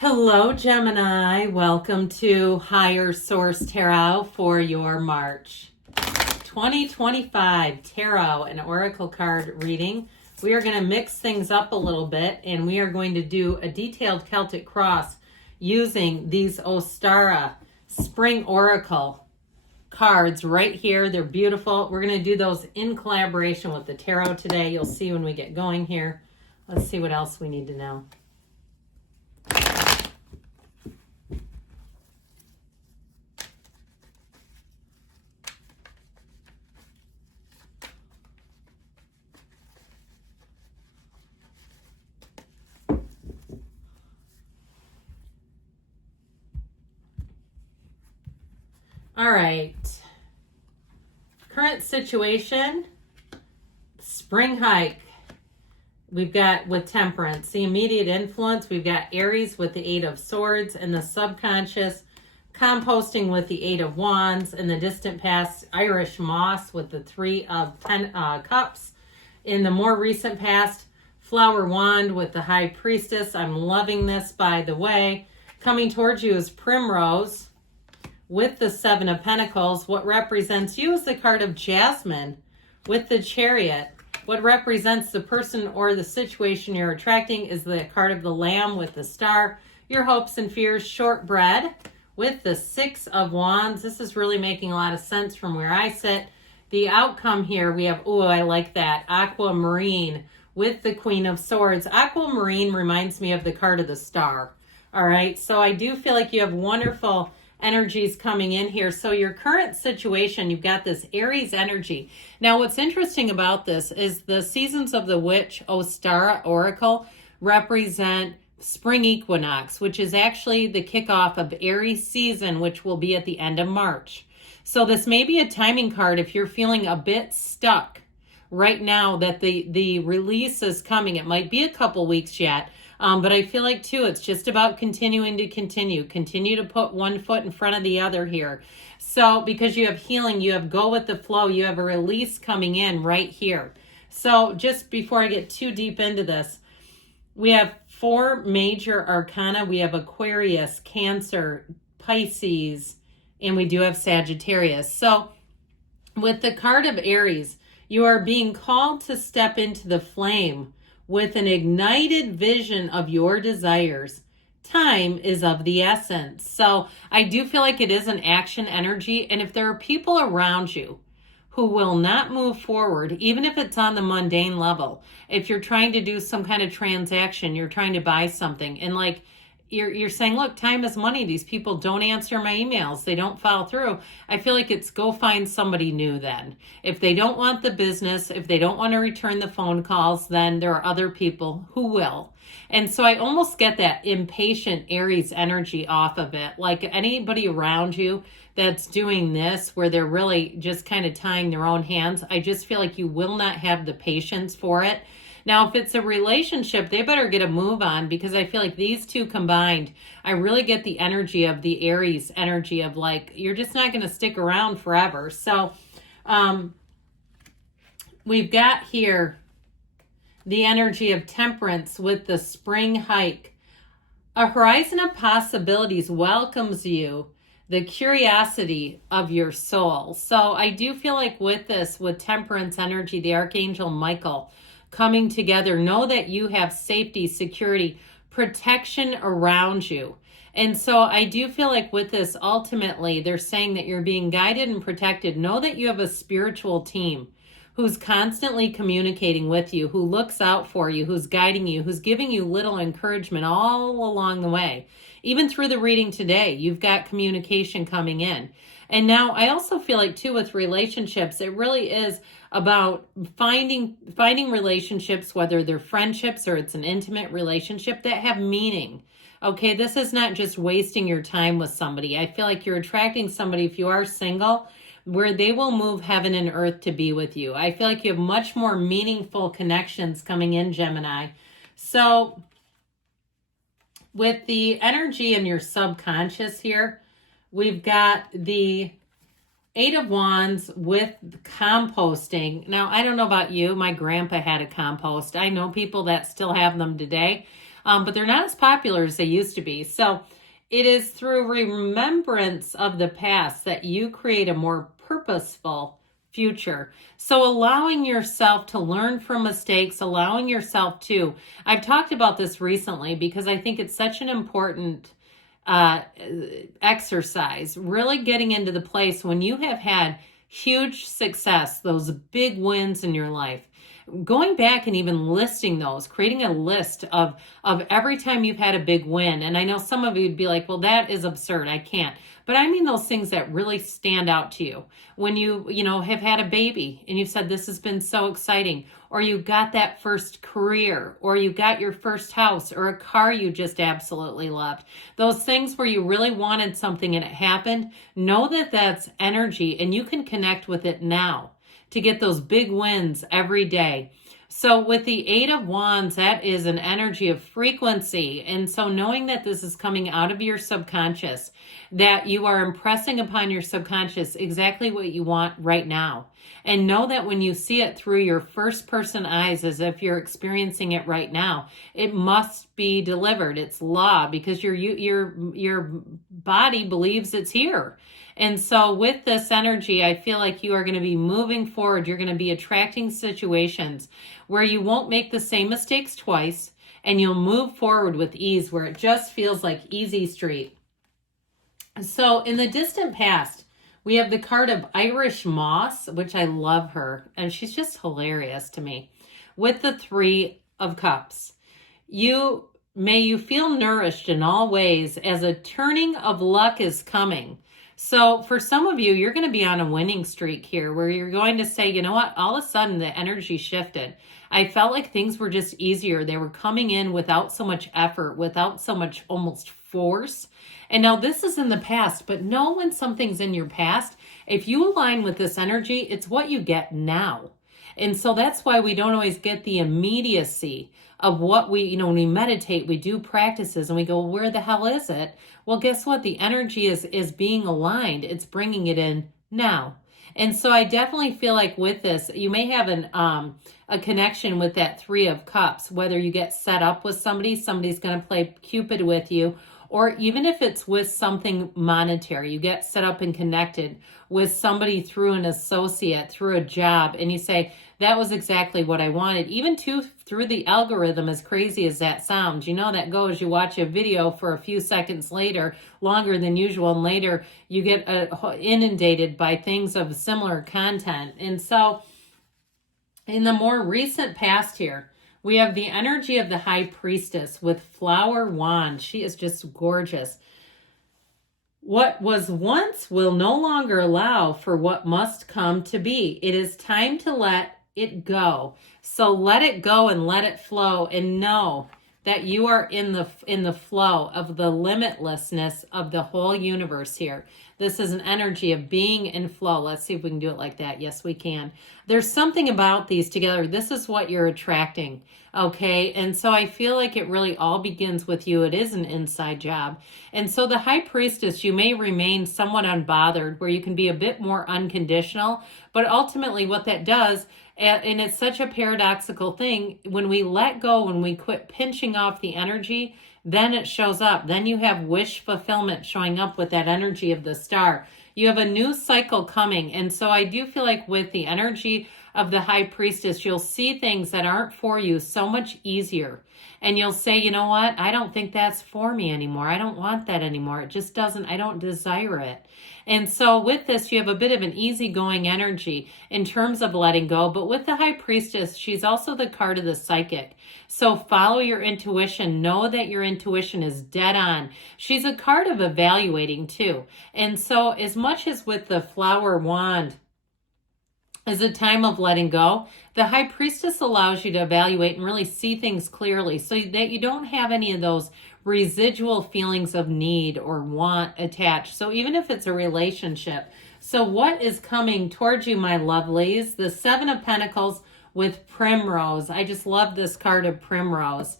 Hello, Gemini. Welcome to Higher Source Tarot for your March 2025 Tarot and Oracle card reading. We are going to mix things up a little bit, and we are going to do a detailed Celtic cross using these Ostara Spring Oracle cards right here. They're beautiful. We're going to do those in collaboration with the tarot today. You'll see when we get going here. Let's see what else we need to know. All right. Current situation, spring hike. We've got with temperance, the immediate influence. We've got Aries with the Eight of Swords and the subconscious, composting with the Eight of Wands, and the distant past, Irish moss with the Three of Cups. In the more recent past, flower wand with the High Priestess. I'm loving this, by the way. Coming towards you is primrose with the Seven of Pentacles. What represents you is the card of Jasmine with the Chariot. What represents the person or the situation you're attracting is the card of the Lamb with the Star. Your hopes and fears, shortbread with the Six of Wands. This is really making a lot of sense from where I sit. The outcome here, we have, I like that, aquamarine with the Queen of Swords. Aquamarine reminds me of the card of the Star. All right, so I do feel like you have wonderful energies coming in here. So your current situation, you've got this Aries energy. Now, what's interesting about this is the Seasons of the Witch Ostara Oracle represent spring equinox, which is actually the kickoff of Aries season, which will be at the end of March. So this may be a timing card if you're feeling a bit stuck right now that the release is coming. It might be a couple weeks yet. But I feel like, too, it's just about continuing to continue to put one foot in front of the other here. So because you have healing, you have go with the flow, you have a release coming in right here. So just before I get too deep into this, we have 4 major arcana. We have Aquarius, Cancer, Pisces, and we do have Sagittarius. So with the card of Aries, you are being called to step into the flame with an ignited vision of your desires. Time is of the essence. So I do feel like it is an action energy. And if there are people around you who will not move forward, even if it's on the mundane level, if you're trying to do some kind of transaction, you're trying to buy something, and like you're saying, look, time is money. These people don't answer my emails. They don't follow through. I feel like it's go find somebody new then. If they don't want the business, if they don't want to return the phone calls, then there are other people who will. And so I almost get that impatient Aries energy off of it. Like anybody around you that's doing this, where they're really just kind of tying their own hands, I just feel like you will not have the patience for it. Now, if it's a relationship, they better get a move on, because I feel like these two combined, I really get the energy of the Aries energy of like, you're just not going to stick around forever. So we've got here the energy of temperance with the spring hike. A horizon of possibilities welcomes you, the curiosity of your soul. So I do feel like with this, with temperance energy, the Archangel Michael coming together, know that you have safety, security, protection around you. And so I do feel like with this, ultimately, they're saying that you're being guided and protected. Know that you have a spiritual team who's constantly communicating with you, who looks out for you, who's guiding you, who's giving you little encouragement all along the way. Even through the reading today, you've got communication coming in. And now I also feel like, too, with relationships, it really is about finding relationships, whether they're friendships or it's an intimate relationship, that have meaning. Okay, this is not just wasting your time with somebody. I feel like you're attracting somebody, if you are single, where they will move heaven and earth to be with you. I feel like you have much more meaningful connections coming in, Gemini. So with the energy in your subconscious here, we've got the Eight of Wands with composting. Now, I don't know about you. My grandpa had a compost. I know people that still have them today. but they're not as popular as they used to be. So it is through remembrance of the past that you create a more purposeful future. So allowing yourself to learn from mistakes, allowing yourself to, I've talked about this recently because I think it's such an important exercise, really getting into the place when you have had huge success, those big wins in your life, going back and even listing those, creating a list of every time you've had a big win. And I know some of you would be like, well, that is absurd, I can't. But I mean those things that really stand out to you. When you know, have had a baby and you've said, this has been so exciting, or you got that first career, or you got your first house, or a car you just absolutely loved. Those things where you really wanted something and it happened, know that that's energy and you can connect with it now to get those big wins every day. So with the Eight of Wands, that is an energy of frequency. And so knowing that this is coming out of your subconscious, that you are impressing upon your subconscious exactly what you want right now. And know that when you see it through your first person eyes, as if you're experiencing it right now, it must be delivered. It's law, because your body believes it's here. And so with this energy, I feel like you are going to be moving forward. You're going to be attracting situations where you won't make the same mistakes twice, and you'll move forward with ease, where it just feels like easy street. So in the distant past, we have the card of Irish Moss, which I love her, and she's just hilarious to me, with the Three of Cups. May you feel nourished in all ways, as a turning of luck is coming. So for some of you, you're going to be on a winning streak here, where you're going to say, you know what, all of a sudden the energy shifted. I felt like things were just easier. They were coming in without so much effort, without so much almost force. And now this is in the past, but know when something's in your past, if you align with this energy, it's what you get now. And so that's why we don't always get the immediacy of what we, when we meditate, we do practices and we go, where the hell is it? Well, guess what? The energy is being aligned. It's bringing it in now. And so I definitely feel like with this, you may have a connection with that Three of Cups, whether you get set up with somebody's going to play Cupid with you, or even if it's with something monetary, you get set up and connected with somebody through an associate, through a job, and you say, that was exactly what I wanted. Even through the algorithm, as crazy as that sounds, that goes, you watch a video for a few seconds later, longer than usual, and later you get inundated by things of similar content. And so in the more recent past here, we have the energy of the High Priestess with Flower Wand. She is just gorgeous. What was once will no longer allow for what must come to be. It is time to let it go. So let it go and let it flow, and know that you are in the flow of the limitlessness of the whole universe here. This is an energy of being in flow. Let's see if we can do it like that. Yes, we can. There's something about these together. This is what you're attracting. Okay. And so I feel like it really all begins with you. It is an inside job. And so the High Priestess, you may remain somewhat unbothered, where you can be a bit more unconditional, but ultimately what that does, and it's such a paradoxical thing, when we let go, when we quit pinching off the energy, then it shows up. Then you have wish fulfillment showing up with that energy of the star. You have a new cycle coming. And so I do feel like with the energy of the High Priestess, you'll see things that aren't for you so much easier. And you'll say, you know what? I don't think that's for me anymore. I don't want that anymore. It just doesn't, I don't desire it. And so with this, you have a bit of an easygoing energy in terms of letting go. But with the High Priestess, she's also the card of the psychic. So follow your intuition. Know that your intuition is dead on. She's a card of evaluating too. And so as much as with the Flower Wand is a time of letting go, the High Priestess allows you to evaluate and really see things clearly, so that you don't have any of those residual feelings of need or want attached. So even if it's a relationship. So what is coming towards you, my lovelies? The Seven of Pentacles with Primrose. I just love this card of Primrose.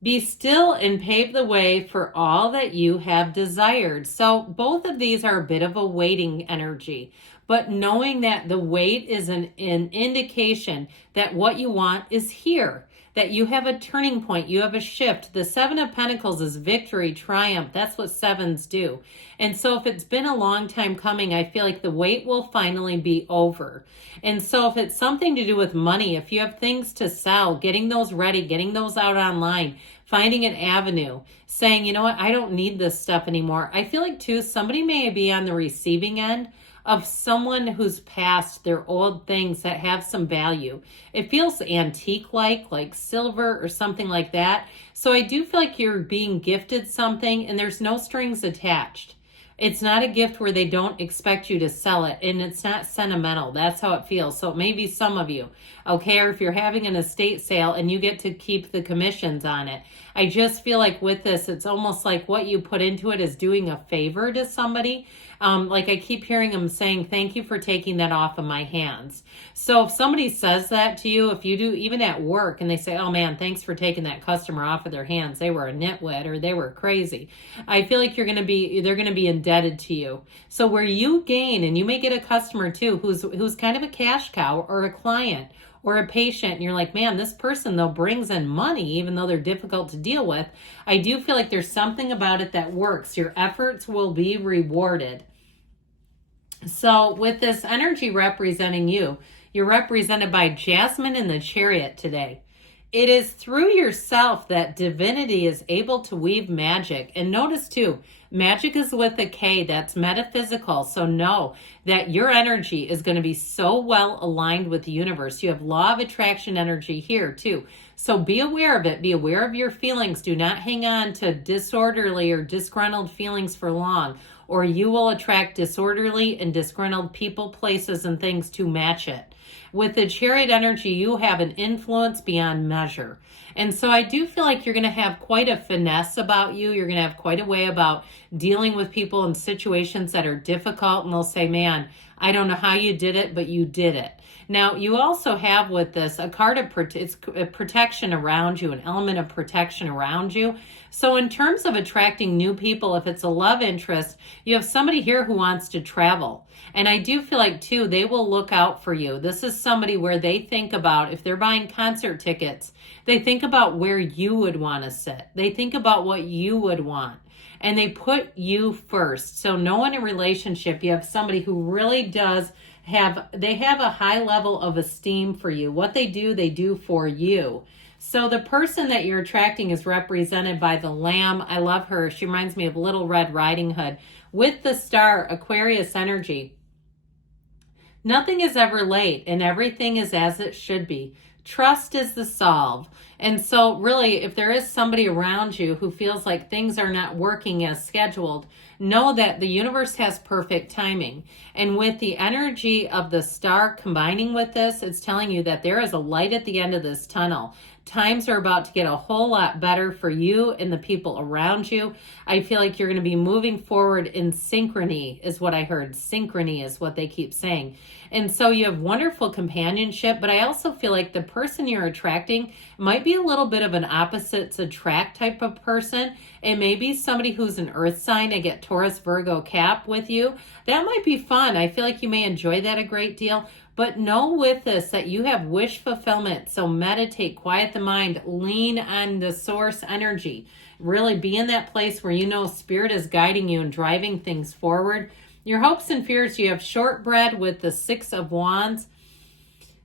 Be still and pave the way for all that you have desired. So both of these are a bit of a waiting energy, but knowing that the wait is an indication that what you want is here, that you have a turning point, you have a shift. The Seven of Pentacles is victory, triumph. That's what sevens do. And so if it's been a long time coming, I feel like the wait will finally be over. And so if it's something to do with money, if you have things to sell, getting those ready, getting those out online, finding an avenue, saying, you know what, I don't need this stuff anymore. I feel like too, somebody may be on the receiving end of someone who's passed their old things that have some value. It feels antique-like silver or something like that. So I do feel like you're being gifted something and there's no strings attached. It's not a gift where they don't expect you to sell it, and it's not sentimental. That's how it feels. So it may be some of you, okay? Or if you're having an estate sale and you get to keep the commissions on it. I just feel like with this, it's almost like what you put into it is doing a favor to somebody. Like I keep hearing them saying, thank you for taking that off of my hands. So if somebody says that to you, if you do, even at work, and they say, oh man, thanks for taking that customer off of their hands. They were a nitwit or they were crazy. I feel like they're going to be indebted to you. So where you gain, and you may get a customer too, who's kind of a cash cow or a client or a patient, and you're like, man, this person though brings in money, even though they're difficult to deal with. I do feel like there's something about it that works. Your efforts will be rewarded. So with this energy representing you, you're represented by Jasmine in the Chariot today. It is through yourself that divinity is able to weave magic. And notice too, magic is with a K, that's metaphysical. So know that your energy is going to be so well aligned with the universe. You have law of attraction energy here too. So be aware of it. Be aware of your feelings. Do not hang on to disorderly or disgruntled feelings for long, or you will attract disorderly and disgruntled people, places, and things to match it. With the Chariot energy, you have an influence beyond measure. And so I do feel like you're going to have quite a finesse about you. You're going to have quite a way about dealing with people in situations that are difficult. And they'll say, man, I don't know how you did it, but you did it. Now, you also have with this a card of protection around you, an element of protection around you. So in terms of attracting new people, if it's a love interest, you have somebody here who wants to travel. And I do feel like, too, they will look out for you. This is somebody where they think about, if they're buying concert tickets, they think about where you would want to sit. They think about what you would want. And they put you first. So know in a relationship, you have somebody who really does have a high level of esteem for you. What they do for you. So the person that you're attracting is represented by the Lamb. I love her. She reminds me of Little Red Riding Hood. With the star, Aquarius energy. Nothing is ever late and everything is as it should be. Trust is the solve. And so really, if there is somebody around you who feels like things are not working as scheduled, know that the universe has perfect timing. And with the energy of the star combining with this, it's telling you that there is a light at the end of this tunnel. Times are about to get a whole lot better for you and the people around you. I feel like you're going to be moving forward in synchrony is what I heard. Synchrony is what they keep saying. And so you have wonderful companionship, but I also feel like the person you're attracting might be a little bit of an opposites attract type of person. It may be somebody who's an earth sign. I get Taurus, Virgo, Cap with you. That might be fun. I feel like you may enjoy that a great deal. But know with this that you have wish fulfillment. So meditate, quiet the mind, lean on the source energy. Really be in that place where you know spirit is guiding you and driving things forward. Your hopes and fears, you have shortbread with the Six of Wands.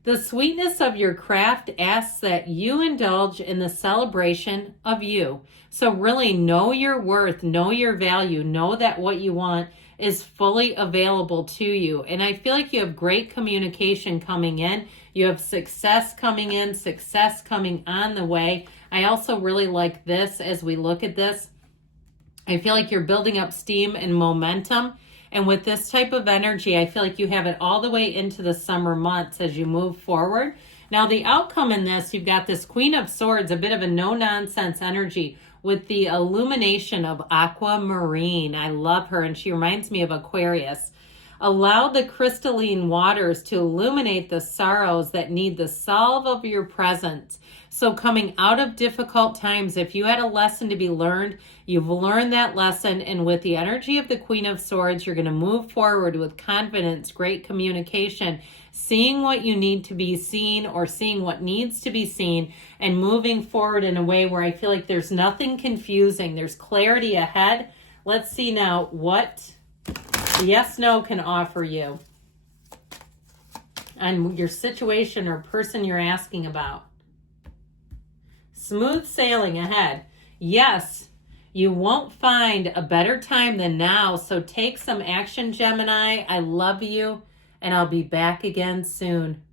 The sweetness of your craft asks that you indulge in the celebration of you. So really know your worth, know your value, know that what you want is fully available to you. And I feel like you have great communication coming in. You have success coming in, success coming on the way. I also really like this as we look at this. I feel like you're building up steam and momentum. And with this type of energy, I feel like you have it all the way into the summer months as you move forward. Now, the outcome in this, you've got this Queen of Swords, a bit of a no-nonsense energy with the illumination of aquamarine. I love her, and she reminds me of Aquarius. Allow the crystalline waters to illuminate the sorrows that need the salve of your presence. So coming out of difficult times, if you had a lesson to be learned, you've learned that lesson. And with the energy of the Queen of Swords, you're going to move forward with confidence, great communication, seeing what you need to be seen or seeing what needs to be seen, and moving forward in a way where I feel like there's nothing confusing. There's clarity ahead. Let's see now what yes, no can offer you on your situation or person you're asking about. Smooth sailing ahead. Yes, you won't find a better time than now, so take some action, Gemini. I love you, and I'll be back again soon.